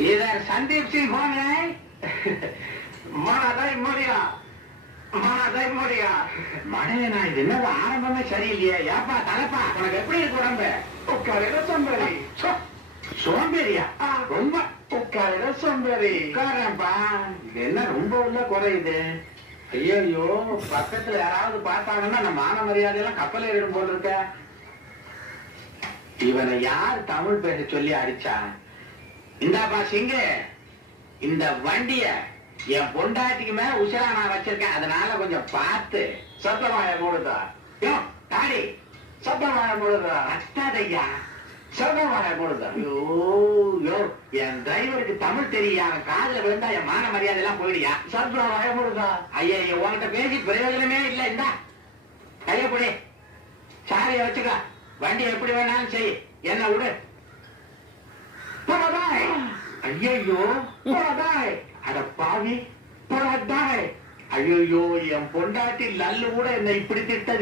इधर संदीप सिंह कौन है? மனதை முடியா மனதை முடியா மனையனா இது என்ன ஆரம்பமே சரியில்லையே. ஏப்பா தலைப்பா உனக்கு எப்படி இருக்கு உடம்பு? உட்கார சோம்பேறி. சோம்பேறியா? ரொம்ப உட்கார சோம்பேறி. உட்காரப்பா. இது என்ன ரொம்ப உள்ள குறையுது? ஐயோ பக்கத்துல யாராவது பார்த்தாங்கன்னா நம்ம மான மரியாதையெல்லாம் கப்பல் ஏறிடும் போல் இருக்க. இவனை யார் தமிழ் பேச சொல்லி அடிச்சா? இந்தாப்பா சிங்கு, இந்த வண்டிய என் பொண்டாட்டிக்கு மேல உசிரா நான் வச்சிருக்கேன். அதனால கொஞ்சம் பார்த்து சத்தமாய போடுதா. தாடி சத்தமாய போடுதா. அத்தாதையா சத்தமாய போடுதா. ஐயோ என் டிரைவருக்கு தமிழ் தெரியா? காதல விழுந்தா என் மான மரியாதை எல்லாம் போயிடியா? சத்தமாய போடுதா. ஐயா உன்கிட்ட பேசி பிரயோஜனமே இல்ல. இந்தா கையப்படி சாரிய வச்சுக்க. வண்டி எப்படி வேணாலும் செய், என்ன விடு. ஐயோ அட பாவி. ஐயோ என் பொண்டாட்டி லல்லு கூட என்ன இப்படி திட்டது.